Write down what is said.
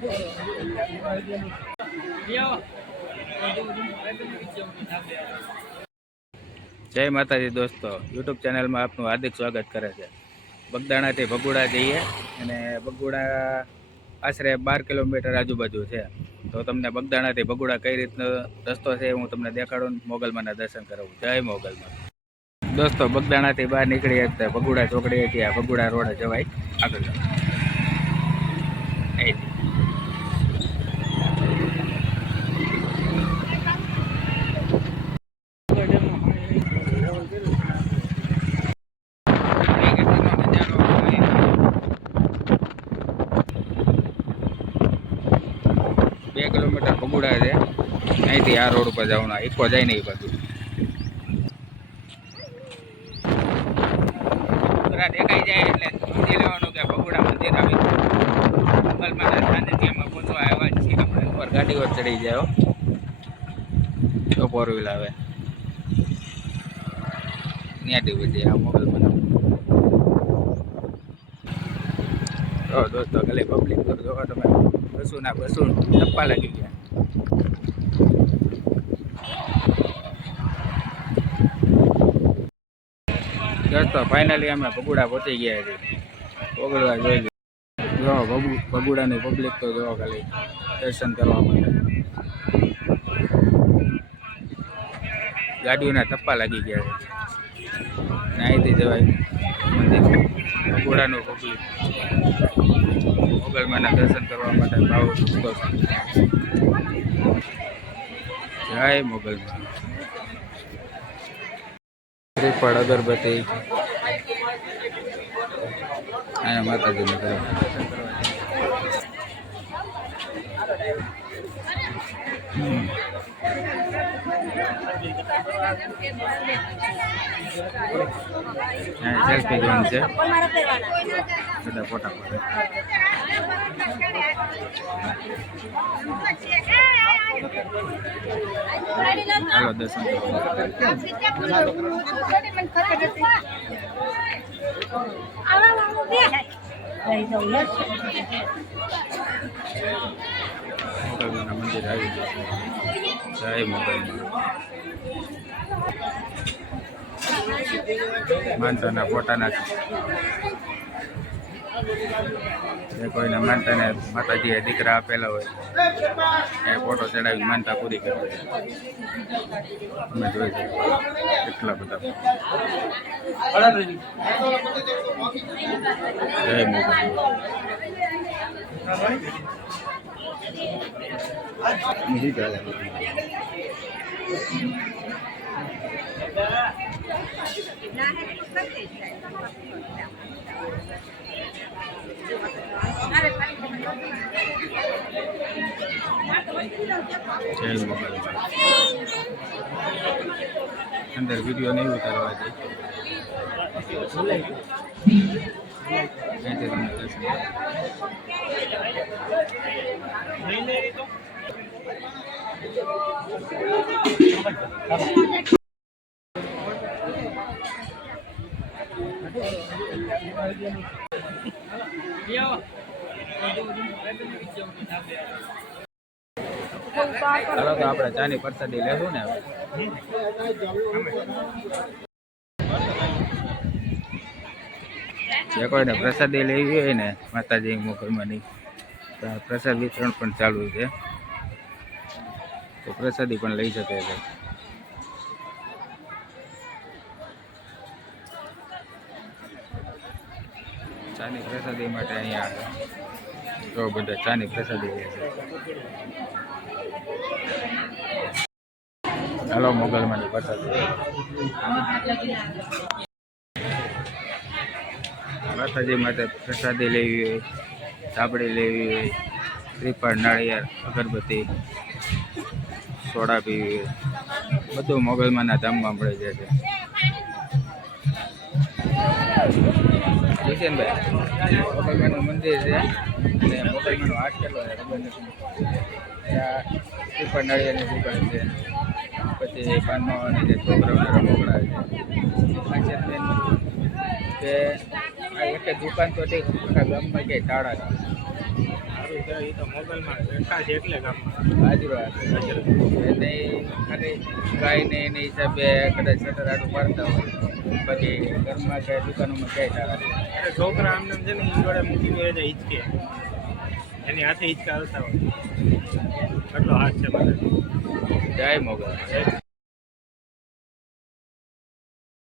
જય માતાજી દોસ્તો, યુટ્યુબ ચેનલમાં આપનું હાર્દિક સ્વાગત કરે છે. બગદાણાથી ભગુડા જઈએ અને ભગુડા આશરે 12 કિલોમીટર આજુબાજુ છે. તો તમને બગદાણાથી ભગુડા કઈ રીતનો રસ્તો છે હું તમને દેખાડું, મોગલમાના દર્શન કરાવું. જય મોગલમાં દોસ્તો. બગદાણાથી બહાર નીકળીએ તો ભગુડા ચોકડીએથી આ ભગુડા રોડ જવાય આગળ. કિલોમીટર ભગુડા છે, અહીંથી આ રોડ ઉપર જવાનું. ઇકો જાય ને એ બાજુ દેખાઈ જાય એટલે સમજી લેવાનું કે ભગુડા મંદિર આવી મોગલમાના સાનિધ્યમાં પહોંચવા આવ્યા છીએ. આપણે ઉપર ગાડી પર ચડી જાય તો 4 વ્હીલ આવે ત્યાંથી બધી આ મોગલમાના. તો દોસ્તો ખાલી પબ્લિક તો જોવા તમે બસું ટપ્પા લાગી ગયા. દોસ્તો ફાઇનલી અમે ભગુડા પહોંચી ગયા છીએ. ભગુડા જોઈ જો ભગુડાની પબ્લિક તો જો ખાલી દર્શન કરવા માટે ગાડીઓના ટપ્પા લાગી ગયા છે. અહીંથી જવાય મંદિર. ભગુડાનું પબ્લિક મોગલમાના દર્શન કરવા માટે ભાવ જય મોગલમાં. શ્રીફળ, અગરબત્તી અહીંયા માતાજીને દર્શન સેલ્ફી જોન છે, બધા ફોટા પડે. ચાલો દર્શન મોગલમાના મંદિર આવી જાય. જય મોગલમાં. માનતાના ફોટા નાખી જે કોઈને માનતાને માતાજીએ દીકરા આપેલા હોય એ ફોટો ચડાવી માનતા પૂરી કરવી. અમે જોઈ છે કેટલા બધા. જય મોગલમાં. અંદર વિડીયો નહીં ઉતારવા દે. ચાલો તો આપણે ચાની પ્રસાદી લેશું ને. જે કોઈને પ્રસાદી લેવી હોય ને માતાજી મોગલમાની, પ્રસાદ વિતરણ પણ ચાલુ છે, તો પ્રસાદી પણ લઈ શકે છે. ચાની પ્રસાદી માટે અહીંયા તો બધા ચાની પ્રસાદી લે છે. ચાલો મોગલમાની પ્રસાદી. માતાજી માટે પ્રસાદી લેવી હોય, સાબડી લેવી હોય, શ્રીફળ, નાળિયેર, અગરબત્તી, સોડા પીવી હોય, બધું મોગલમાના ધામમાં મળી જશે. કિશનભાઈ, મોગલમાનું મંદિર છે અને મોગલમાનો હાટ કેટલો છે ખબર નથી. ત્યાં શ્રીફળ, નાળિયેરની દુકાન છે, પછી પાનમાવાની જે છોકરાઓના રમકડા છે. કે આ એક દુકાન તો ઠીક, આખા ગામમાં ક્યાંય તાળા છે. સારું છે. એ તો મોગલમાં બેઠા છે એટલે ગામમાં હાજરો હાજર એને ખાલી ગાયને એની હિસાબે કદાચ શટર આડું પાડતા હોય, બાકી ઘરમાં કે દુકાનોમાં ક્યાંય તારા એટલે છોકરા આમને છે ને એ જોડે મૂકી દે છે હિંચકે, એની હાથે હિંચકા આવતા હોય એટલો હાથ છે મને. જય મોગલ.